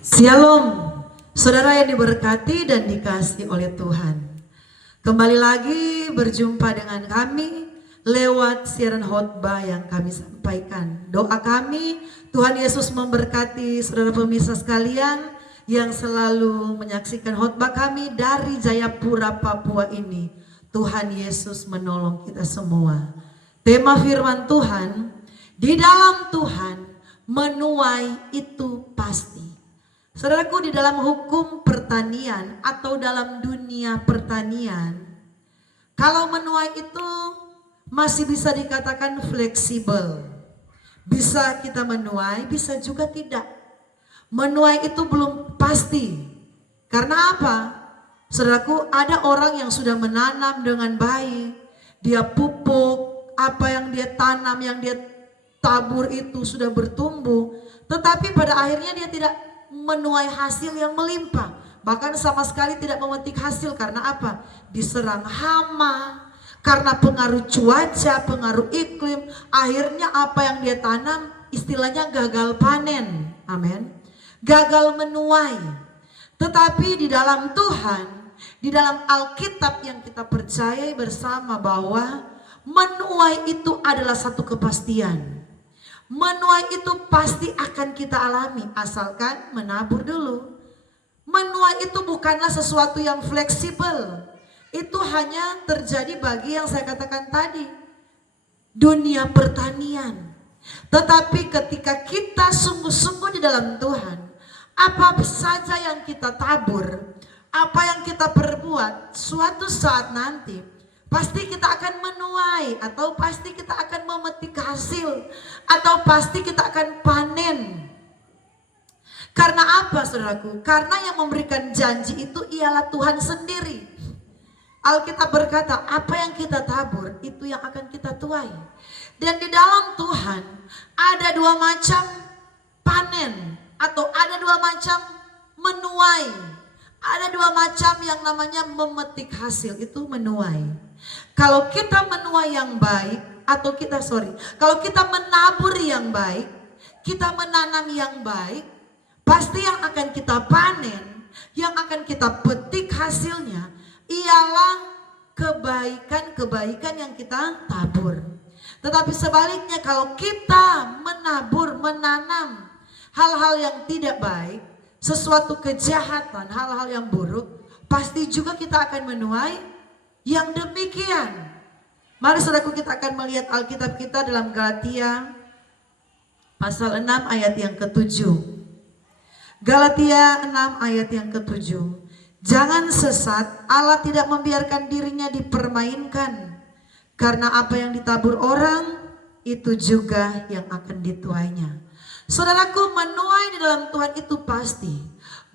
Shalom, saudara yang diberkati dan dikasihi oleh Tuhan. Kembali lagi berjumpa dengan kami lewat siaran khotbah yang kami sampaikan. Doa kami, Tuhan Yesus memberkati saudara pemirsa sekalian yang selalu menyaksikan khotbah kami dari Jayapura, Papua ini. Tuhan Yesus menolong kita semua. Tema firman Tuhan, di dalam Tuhan menuai itu pasti. Saudaraku, di dalam hukum pertanian atau dalam dunia pertanian, kalau menuai itu masih bisa dikatakan fleksibel. Bisa kita menuai, bisa juga tidak. Menuai itu belum pasti. Karena apa? Saudaraku, ada orang yang sudah menanam dengan baik. Dia pupuk, apa yang dia tanam, yang dia tabur itu sudah bertumbuh. Tetapi pada akhirnya dia tidak menuai hasil yang melimpah, bahkan sama sekali tidak memetik hasil. Karena apa? Diserang hama, karena pengaruh cuaca, pengaruh iklim. Akhirnya apa yang dia tanam istilahnya gagal panen. Amin. Gagal menuai. Tetapi di dalam Tuhan, di dalam Alkitab yang kita percayai bersama bahwa menuai itu adalah satu kepastian. Menuai itu pasti akan kita alami, asalkan menabur dulu. Menuai itu bukanlah sesuatu yang fleksibel. Itu hanya terjadi bagi yang saya katakan tadi, dunia pertanian. Tetapi ketika kita sungguh-sungguh di dalam Tuhan, apa saja yang kita tabur, apa yang kita perbuat, suatu saat nanti pasti kita akan menuai, atau pasti kita akan memetik hasil, atau pasti kita akan panen. Karena apa, saudaraku? Karena yang memberikan janji itu ialah Tuhan sendiri. Alkitab berkata, apa yang kita tabur itu yang akan kita tuai. Dan di dalam Tuhan ada dua macam panen, atau ada dua macam menuai. Ada dua macam yang namanya memetik hasil, itu menuai. Kalau kita menuai yang baik, atau kalau kita menabur yang baik, kita menanam yang baik, pasti yang akan kita panen, yang akan kita petik hasilnya ialah kebaikan-kebaikan yang kita tabur. Tetapi sebaliknya, kalau kita menabur, menanam hal-hal yang tidak baik, sesuatu kejahatan, hal-hal yang buruk, pasti juga kita akan menuai yang demikian. Mari saudaraku, kita akan melihat Alkitab kita dalam Galatia pasal 6 ayat yang ke-7. Galatia 6 ayat yang ke-7. Jangan sesat, Allah tidak membiarkan dirinya dipermainkan. Karena apa yang ditabur orang, itu juga yang akan dituainya. Saudaraku, menuai di dalam Tuhan itu pasti.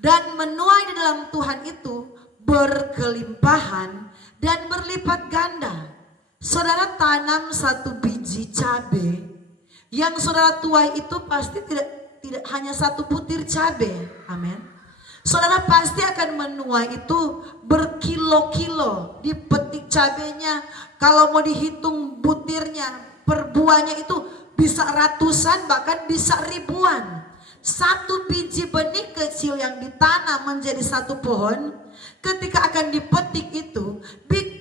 Dan menuai di dalam Tuhan itu berkelimpahan dan berlipat ganda. Saudara tanam satu biji cabai, yang saudara tuai itu pasti tidak hanya satu butir cabai. Amin. Saudara pasti akan menuai itu berkilo-kilo. Dipetik cabainya, kalau mau dihitung butirnya, per buahnya itu bisa ratusan, bahkan bisa ribuan. Satu biji benih kecil yang ditanam menjadi satu pohon, ketika akan dipetik itu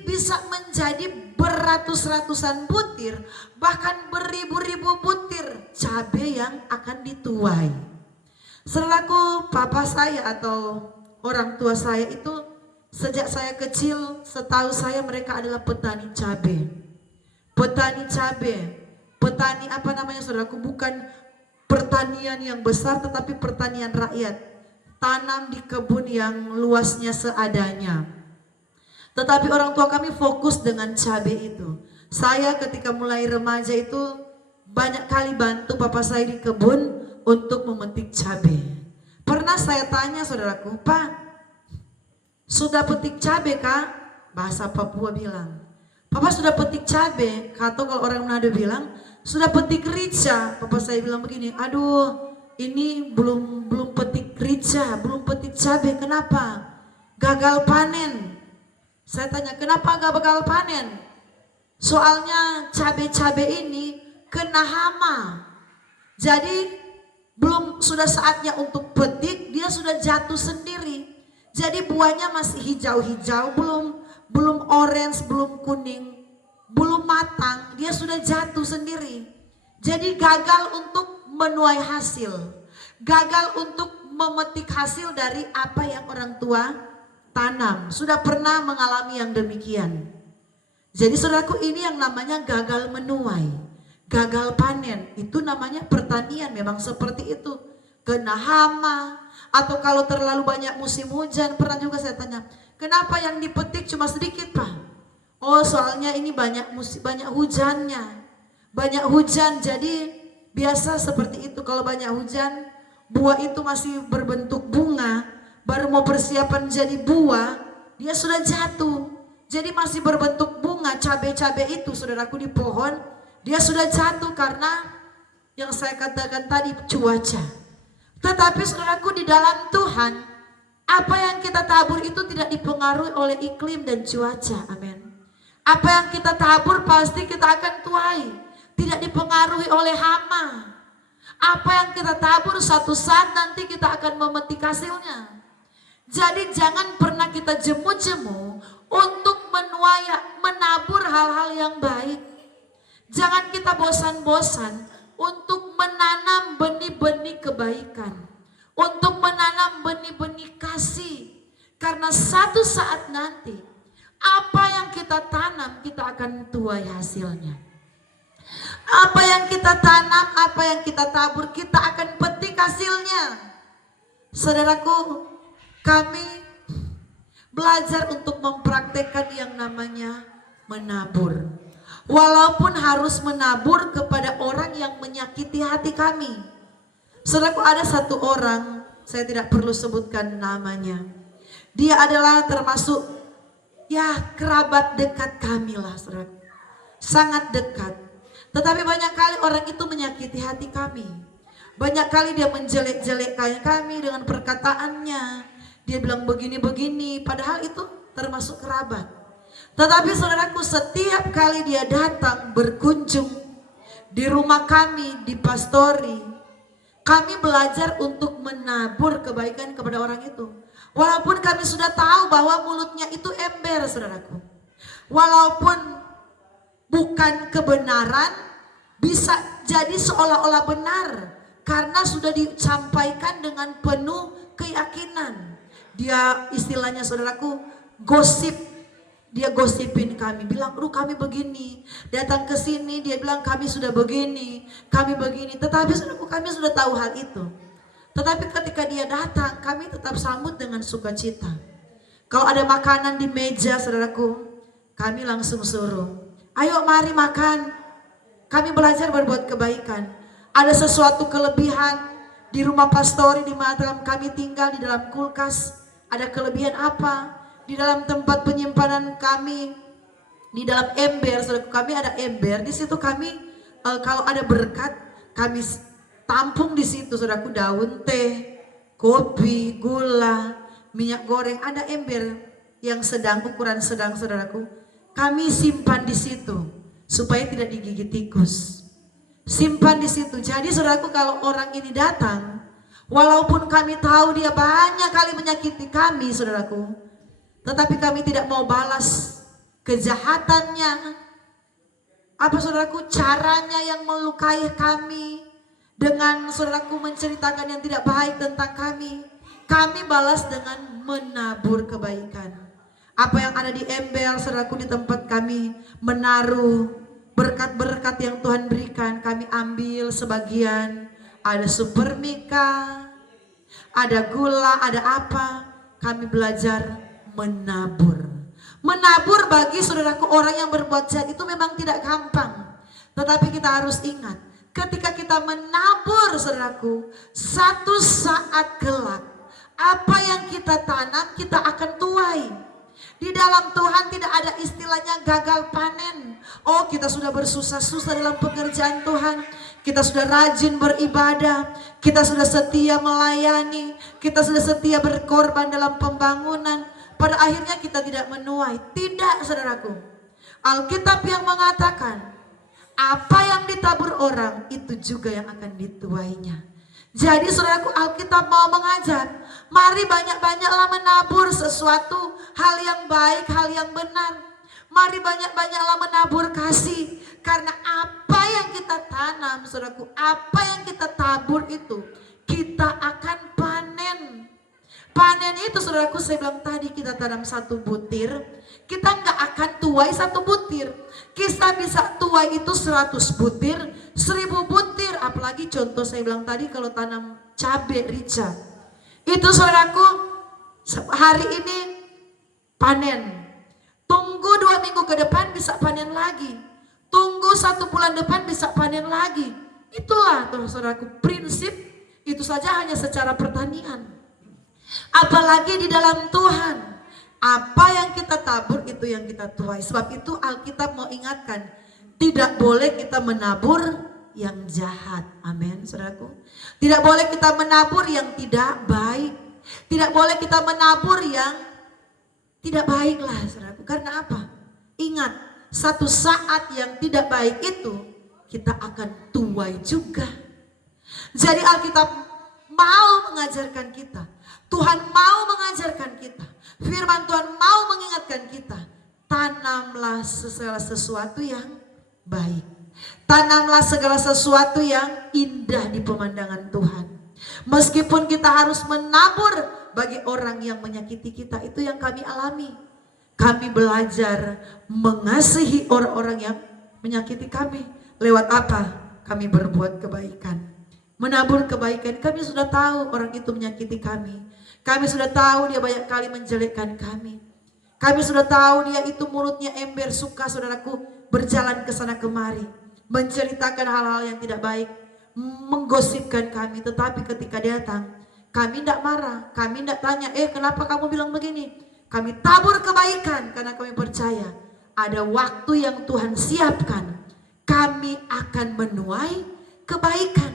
bisa menjadi beratus-ratusan butir, bahkan beribu-ribu butir cabai yang akan dituai. Saudaraku, papa saya atau orang tua saya itu sejak saya kecil, setahu saya mereka adalah petani cabai. Petani cabai, petani apa namanya, saudaraku, bukan pertanian yang besar, tetapi pertanian rakyat. Tanam di kebun yang luasnya seadanya. Tetapi orang tua kami fokus dengan cabai itu. Saya ketika mulai remaja itu banyak kali bantu papa saya di kebun untuk memetik cabai. Pernah saya tanya saudaraku, Pak, sudah petik cabai kak? Bahasa Papua bilang, Papa sudah petik cabai. Atau kalau orang Manado bilang, sudah petik rica. Papa saya bilang begini, aduh ini belum petik rica, belum petik cabai. Kenapa? Gagal panen. Saya tanya, kenapa gagal panen? Soalnya cabai-cabai ini kena hama. Jadi belum sudah saatnya untuk petik, dia sudah jatuh sendiri. Jadi buahnya masih hijau-hijau, belum orange, belum kuning, belum matang, dia sudah jatuh sendiri. Jadi gagal untuk menuai hasil, gagal untuk memetik hasil dari apa yang orang tua tanam. Sudah pernah mengalami yang demikian. Jadi saudaraku, ini yang namanya gagal menuai, gagal panen. Itu namanya pertanian, memang seperti itu. Kena hama, atau kalau terlalu banyak musim hujan. Pernah juga saya tanya, kenapa yang dipetik cuma sedikit Pak? Oh soalnya ini banyak hujannya, banyak hujan, jadi biasa seperti itu. Kalau banyak hujan, buah itu masih berbentuk bunga, baru mau persiapan jadi buah, dia sudah jatuh. Jadi masih berbentuk bunga, cabai-cabai itu saudaraku di pohon, dia sudah jatuh karena yang saya katakan tadi, cuaca. Tetapi saudaraku, di dalam Tuhan, apa yang kita tabur itu tidak dipengaruhi oleh iklim dan cuaca. Amin. Apa yang kita tabur pasti kita akan tuai, tidak dipengaruhi oleh hama. Apa yang kita tabur suatu saat nanti kita akan memetik hasilnya. Jadi jangan pernah kita jemu-jemu untuk menabur hal-hal yang baik. Jangan kita bosan-bosan untuk menanam benih-benih kebaikan, untuk menanam benih-benih kasih. Karena satu saat nanti apa yang kita tanam kita akan tuai hasilnya. Apa yang kita tanam, apa yang kita tabur, kita akan petik hasilnya. Saudaraku, kami belajar untuk mempraktekkan yang namanya menabur. Walaupun harus menabur kepada orang yang menyakiti hati kami. Saudaraku, ada satu orang, saya tidak perlu sebutkan namanya. Dia adalah termasuk kerabat dekat kami lah, saudaraku. Sangat dekat. Tetapi banyak kali orang itu menyakiti hati kami. Banyak kali dia menjelek-jelekkan kami dengan perkataannya. Dia bilang begini-begini, padahal itu termasuk kerabat. Tetapi saudaraku, setiap kali dia datang berkunjung di rumah kami, di pastori, kami belajar untuk menabur kebaikan kepada orang itu. Walaupun kami sudah tahu bahwa mulutnya itu ember, saudaraku. Walaupun bukan kebenaran, bisa jadi seolah-olah benar karena sudah disampaikan dengan penuh keyakinan. Dia istilahnya saudaraku gosip, dia gosipin kami, bilang kami begini, datang ke sini dia bilang kami sudah begini, kami begini. Tetapi saudaraku, kami sudah tahu hal itu. Tetapi ketika dia datang, kami tetap sambut dengan sukacita. Kalau ada makanan di meja saudaraku, kami langsung suruh, ayo mari makan. Kami belajar berbuat kebaikan. Ada sesuatu kelebihan di rumah pastori di mana kami tinggal, di dalam kulkas ada kelebihan apa? Di dalam tempat penyimpanan kami, di dalam ember, saudaraku, kami ada ember. Di situ kami kalau ada berkat kami tampung di situ, saudaraku, daun teh, kopi, gula, minyak goreng, ada ember yang sedang, ukuran sedang, saudaraku. Kami simpan di situ supaya tidak digigit tikus. Simpan di situ. Jadi saudaraku, kalau orang ini datang, walaupun kami tahu dia banyak kali menyakiti kami, saudaraku, tetapi kami tidak mau balas kejahatannya. Apa saudaraku, caranya yang melukai kami dengan saudaraku menceritakan yang tidak baik tentang kami. Kami balas dengan menabur kebaikan. Apa yang ada di ember, saudaraku, di tempat kami menaruh berkat-berkat yang Tuhan berikan, kami ambil sebagian. Ada super mika, ada gula, ada apa. Kami belajar menabur. Menabur bagi saudaraku orang yang berbuat jahat itu memang tidak gampang. Tetapi kita harus ingat, ketika kita menabur saudaraku, satu saat kelak apa yang kita tanam kita akan tuai. Di dalam Tuhan tidak ada istilahnya gagal panen. Oh, kita sudah bersusah-susah dalam pekerjaan Tuhan, kita sudah rajin beribadah, kita sudah setia melayani, kita sudah setia berkorban dalam pembangunan, pada akhirnya kita tidak menuai. Tidak, saudaraku. Alkitab yang mengatakan apa yang ditabur orang itu juga yang akan dituainya. Jadi saudaraku, Alkitab mau mengajar, Mari banyak-banyaklah menabur sesuatu hal yang baik, hal yang benar. Mari banyak-banyaklah menabur kasih. Karena apa yang kita tanam, saudaraku, apa yang kita tabur itu, kita akan panen. Panen itu, saudaraku, saya bilang tadi, kita tanam 1 butir, kita nggak akan tuai 1 butir. Kita bisa tuai itu 100 butir, 1000 butir. Apalagi contoh saya bilang tadi kalau tanam cabai rica. Itu, saudaraku, hari ini panen. Tunggu 2 minggu ke depan bisa panen lagi. Tunggu 1 bulan depan bisa panen lagi. Itulah, saudaraku, prinsip itu saja hanya secara pertanian. Apalagi di dalam Tuhan. Apa yang kita tabur itu yang kita tuai. Sebab itu Alkitab mau ingatkan, tidak boleh kita menabur yang jahat. Amin, saudaraku. Tidak boleh kita menabur yang tidak baik. Tidak boleh kita menabur yang tidak baiklah, saudaraku. Karena apa? Ingat, satu saat yang tidak baik itu kita akan tuai juga. Jadi Alkitab mau mengajarkan kita, Tuhan mau mengajarkan kita, firman Tuhan mau mengingatkan kita, tanamlah segala sesuatu yang baik. Tanamlah segala sesuatu yang indah di pemandangan Tuhan. Meskipun kita harus menabur bagi orang yang menyakiti kita, itu yang kami alami. Kami belajar mengasihi orang-orang yang menyakiti kami. Lewat apa? Kami berbuat kebaikan. Menabur kebaikan. Kami sudah tahu orang itu menyakiti kami. Kami sudah tahu dia banyak kali menjelekkan kami. Kami sudah tahu dia itu mulutnya ember, suka, saudaraku, berjalan ke sana kemari, menceritakan hal-hal yang tidak baik, menggosipkan kami. Tetapi ketika dia datang, kami tidak marah, kami tidak tanya, kenapa kamu bilang begini? Kami tabur kebaikan karena kami percaya ada waktu yang Tuhan siapkan. Kami akan menuai kebaikan.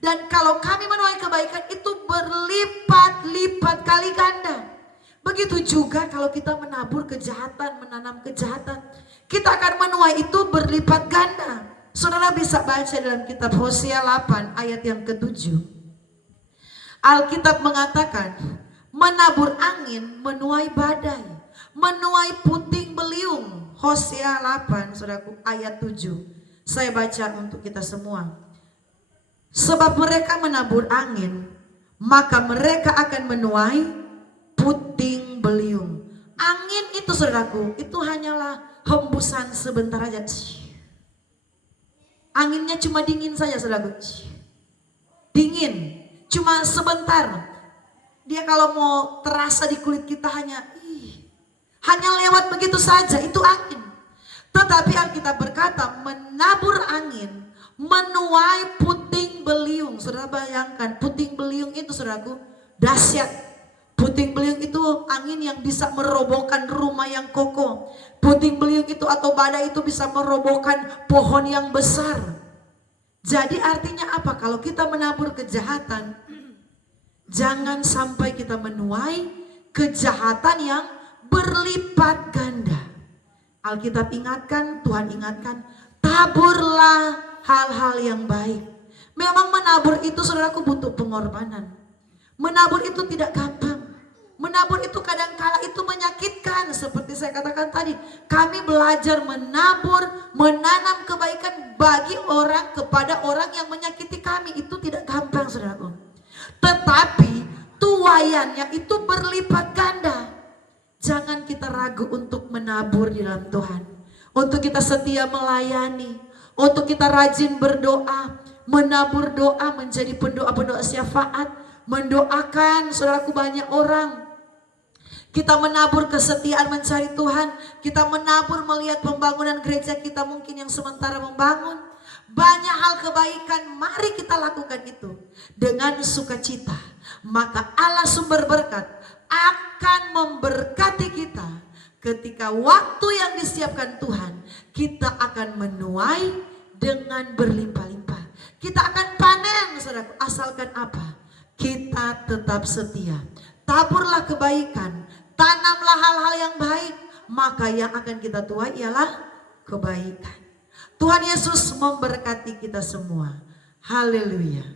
Dan kalau kami menuai kebaikan itu berlipat-lipat kali ganda. Begitu juga kalau kita menabur kejahatan, menanam kejahatan, kita akan menuai itu berlipat ganda. Saudara bisa baca dalam kitab Hosea 8 ayat yang ke-7. Alkitab mengatakan, menabur angin menuai badai, menuai puting beliung. Hosea 8, saudaraku, ayat 7. Saya baca untuk kita semua. Sebab mereka menabur angin, maka mereka akan menuai puting beliung. Angin itu, saudaraku, itu hanyalah hembusan sebentar aja. Anginnya cuma dingin saja, saudaraku. Dingin, cuma sebentar. Dia kalau mau terasa di kulit kita hanya lewat begitu saja, itu angin. Tetapi Alkitab berkata menabur angin, menuai puting beliung. Saudara bayangkan, puting beliung itu, saudaraku, dahsyat. Puting beliung itu angin yang bisa merobohkan rumah yang kokoh. Puting beliung itu atau badai itu bisa merobohkan pohon yang besar. Jadi artinya apa? Kalau kita menabur kejahatan, jangan sampai kita menuai kejahatan yang berlipat ganda. Alkitab ingatkan, Tuhan ingatkan, taburlah hal-hal yang baik. Memang menabur itu, saudaraku, butuh pengorbanan. Menabur itu tidak gampang. Menabur itu kadang-kala itu menyakitkan. Seperti saya katakan tadi, kami belajar menabur, menanam kebaikan bagi orang, kepada orang yang menyakiti kami. Itu tidak gampang, saudaraku. Tetapi tuaiannya itu berlipat ganda. Jangan kita ragu untuk menabur di dalam Tuhan. Untuk kita setia melayani. Untuk kita rajin berdoa. Menabur doa menjadi pendoa-pendoa syafaat. Mendoakan, saudaraku, banyak orang. Kita menabur kesetiaan mencari Tuhan. Kita menabur melihat pembangunan gereja kita mungkin yang sementara membangun. Banyak hal kebaikan, mari kita lakukan itu dengan sukacita. Maka Allah sumber berkat akan memberkati kita. Ketika waktu yang disiapkan Tuhan, kita akan menuai dengan berlimpah-limpah. Kita akan panen, saudaraku, asalkan apa? Kita tetap setia. Taburlah kebaikan, tanamlah hal-hal yang baik, maka yang akan kita tuai ialah kebaikan. Tuhan Yesus memberkati kita semua. Haleluya.